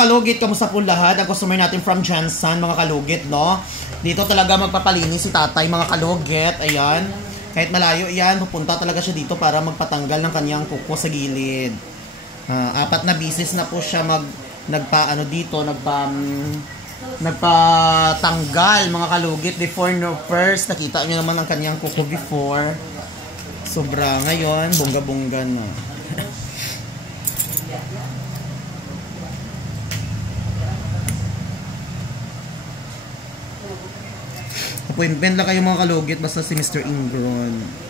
kalugit, kamusta po lahat? Ang customer natin from Jansan, mga kalugit, no? Dito talaga magpapalinis si tatay, mga kalugit. Ayan. Kahit malayo yan, pupunta talaga siya dito para magpatanggal ng kanyang kuko sa gilid. 4 na bisis na po siya nagpa-ano dito, nagpatanggal, mga kalugit. Before no first, nakita nyo naman ang kanyang kuko before. Sobra. Ngayon, bongga-bongga na. Appointment lang kayo, mga kalugit, basta si Mr. Ingron.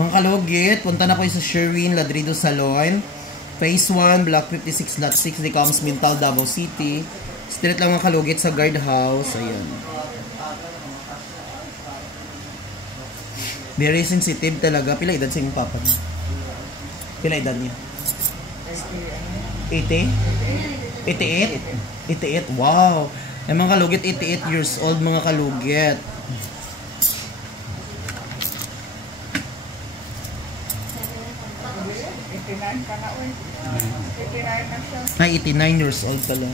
Mga kalugit, punta na po sa Sherwin Ladrido Salon, Phase 1, Block 56, Lot 6, Decoms, Mintal, Davao City. Straight lang, mga kalugit, sa guard house. Ayan. Very sensitive talaga. Pila edad sa inyong papa niya? Pila edad niya? 80? 88? 88? Wow! Ay, mga kalugit, 88 years old, mga kalugit. Ay, 89 years old pala.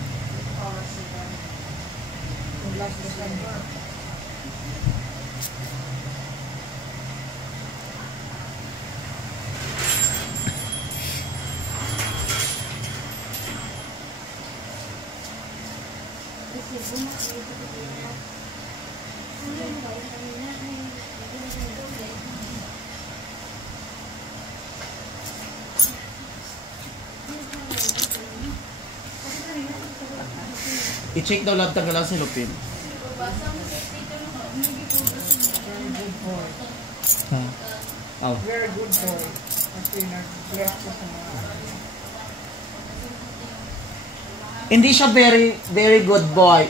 I-check daw lahat tagalan si Lupin. Ha? Oh. Very good boy. Kasi nag-bless ko sa mga... Hindi siya very good boy.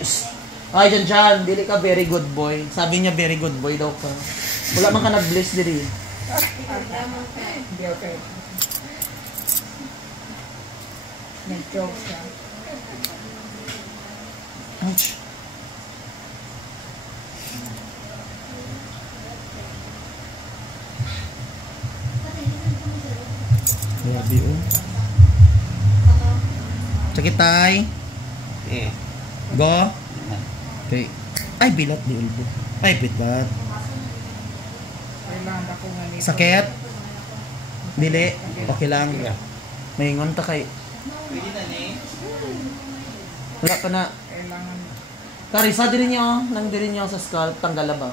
Ay, dyan, dili ka very good boy. Sabi niya very good boy daw ka. Wala man ka nag-bless diri. Hindi okay. Nag-joke siya. Ouch. Grabe, oh. Sakit, tay. Go. Okay. Ay, bilat di ulbo. Ay, bilat. Sakit? Dili? Okay lang. Maingon ta kay. Wala pa na. Karisa, diri niyo. Nang diri niyo sa scalp. Tanggal ba?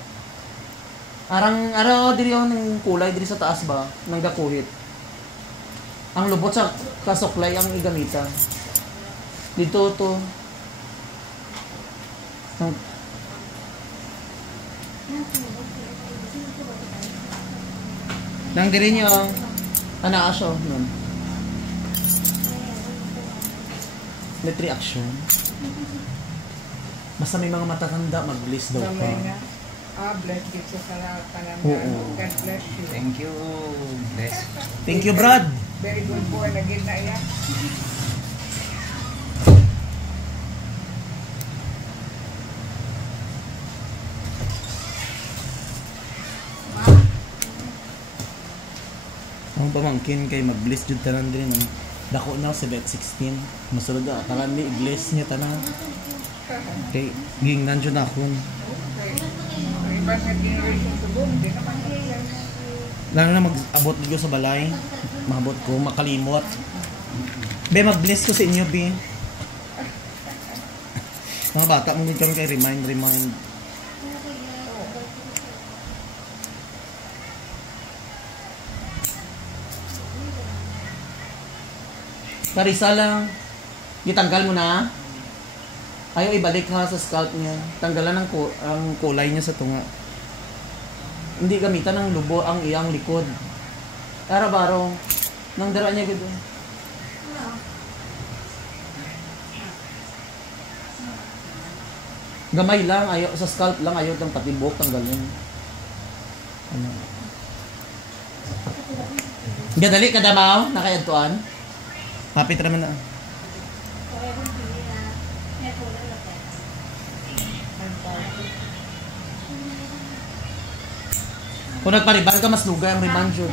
Araw, diri yung ng kulay. Diri sa taas ba? Nang gakuhit. Ang lubot sa kasuklay ang igamitan. Dito to. Nang diri niyo. Ana aso nun. Let reaction. Basta may mga matatanda, mag-bless daw pa. Bless you sa kanan. God bless you. Thank you. Bless. Thank you, Brad. Very good boy. Naging na yan. Ang pamangkin kay mag-bless jud tanan din ng dako na sa bet 16. Masulod na tanan ni i-bless niya tanan. Okay, gingnan jud akon. Iba na generation to boom, hindi naman hila. Lalo na mag-abot dito sa balay. Maabot ko, makalimot. Be, mag-bless ko sa inyo, Be. Mga bata mo din kami kay remind. Karisa lang. Gitanggal mo na. Ayaw ibalik ha sa scalp niya. Tanggalan ang kulay niya sa tunga. Hindi gamitan ng lubo ang iyang likod. Araw-araw. Nang dara niya gito. Gamay lang, ayaw sa scalp lang, ayaw ng patibok, tanggalin. Ano? Gadali ka damaw, nakayadtuan. Hapit naman na. Kung nagpariban ka, mas lugay ang riban dyan.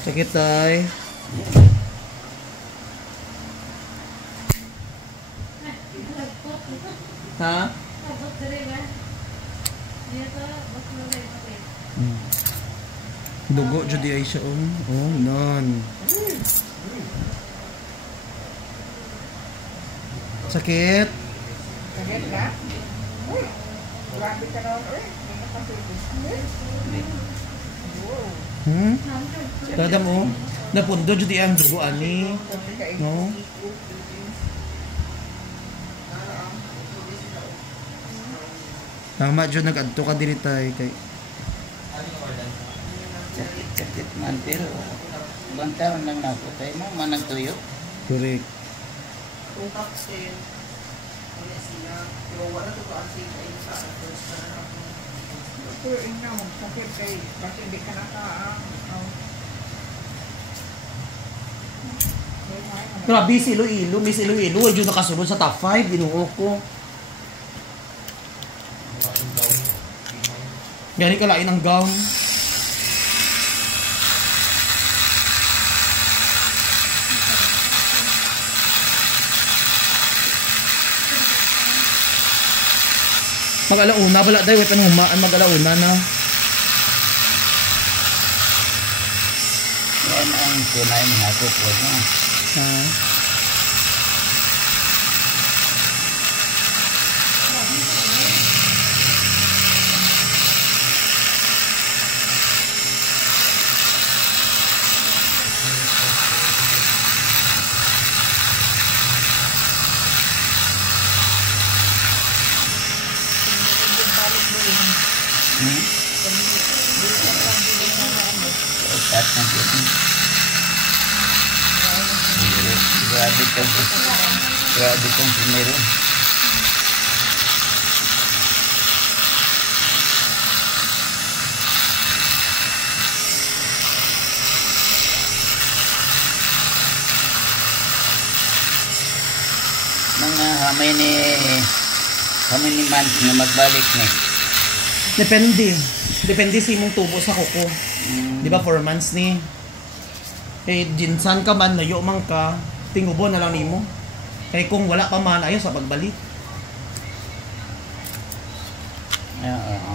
Sakit tay. Ha? Dugo jud ay siya oh non. Sakit. Sakit ka? Uy, grabe ka naman. Uy, hindi na kasi. Kada mo napundo jud ang dugo ani. No? Tama jud nag-adto ka diri tay kay Sakit man pero bantaw nang naputay mo manang tuyo. correct. Pero ina mo, sakit kay kasi hindi ka Grabe si Iloilo, Miss Iloilo, ay jud nakasunod sa top 5 ginuo ko. Gani ka lain ang gown. Mag-alauna bala day wetan humaan mag-alauna na. Yan ang tunay ng hakot ko na. Ha. At nandiyan. Grabe kong primero. Mga hamay ni months na magbalik ni. Depende sa imong tubo sa kuko. Di ba 4 months ni? Eh, jinsan ka man, layo man ka, tingubo na lang nimo. Kaya kung wala pa man, ayaw sa pagbalik. Oo.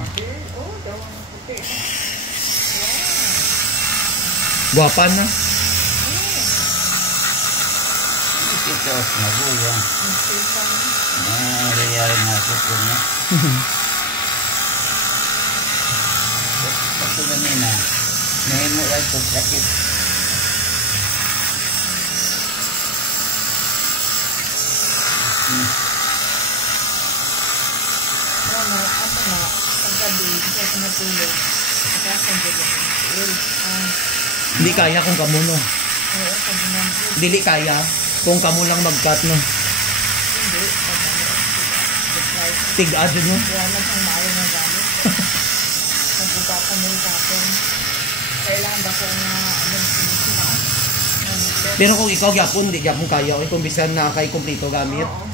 Guwapa na. Ito, magulang. Nangyayari nga ako po na. Ito ganina, nahimo lang ito sakit. paggabi, hindi ako natulog. Kasi ang Hindi kaya kung kamo no. oo, sabi ng good. Dili kaya kung kamo lang mag-cut no. Hindi, sabi ng good. Tig-ad yun no. Kaya lang ang maayo ng gamit. Nagbugapan mo yung kapon. Kailangan ba ko na sinisima? Pero kung ikaw gyapon, di gyapon kaya. O kung bisan na kay kumpleto gamit. Oo.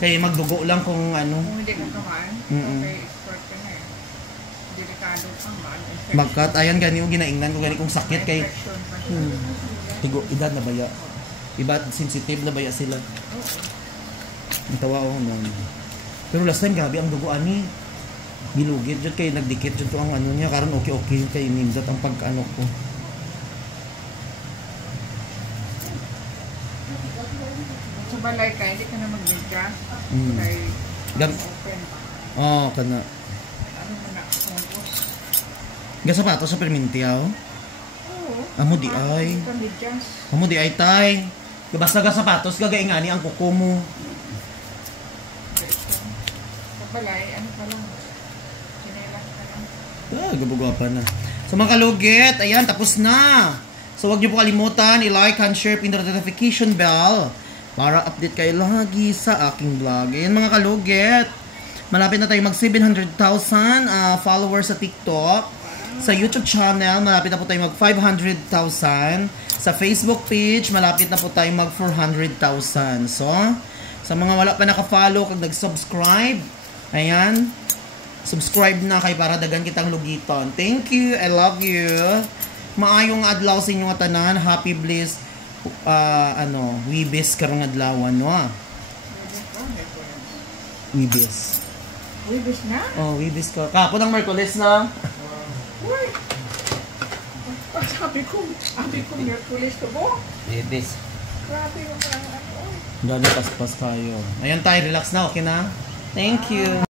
Kaya magdugo lang kung ano. Kung hindi ka kaman, okay, expert ka na eh. Delikado ka man. Magkat, ayan gani yung ginaingnan ko gani kung sakit kay Infection pa siya. higo, edad na baya. Iba, sensitive na baya sila. Ang tawa ko no. Pero last time, grabe ang dugo ani. Bilugit jud kay nagdikit jud ko ang ano niya karon okay kay nimzat ang pagkaano ko. Sa balay ka, hindi ka na mag-adjust. Mm. Kay Gam open. oh kana. Ano mo na? Focus. Ga sapatos sa permintiaw. Oo. Amo di ay. Hindi ka mag-adjust. Amo di ay tay. Basta ga sapatos gagaingani ang kuko mo. Sa balay, ano ka lang? Sinelas ka lang. Gabugwapa na. So mga kalugit, ayan, tapos na. So wag niyo po kalimutan, i-like and share, pin the notification bell para update kayo lagi sa aking vlog. Ayan mga kalugit, malapit na tayo mag 700,000 followers sa TikTok. Sa YouTube channel, malapit na po tayo mag 500,000. Sa Facebook page, malapit na po tayo mag 400,000. So, sa mga wala pa naka-follow, kag nag-subscribe, ayan, subscribe na kay para dagan kitang lugiton. Thank you, I love you. Maayong adlaw sa inyong tanan, happy bliss, wibis karong adlawan, no? Wibis. Wibis na? Oh, wibis ka. Kapon ang Merkulis na. Uy! Sabi ko, Merkulis to mo. Bibis. Grabe yung parang ano. Dali paspas kayo. Ayan tayo, relax na, okay na? Thank you.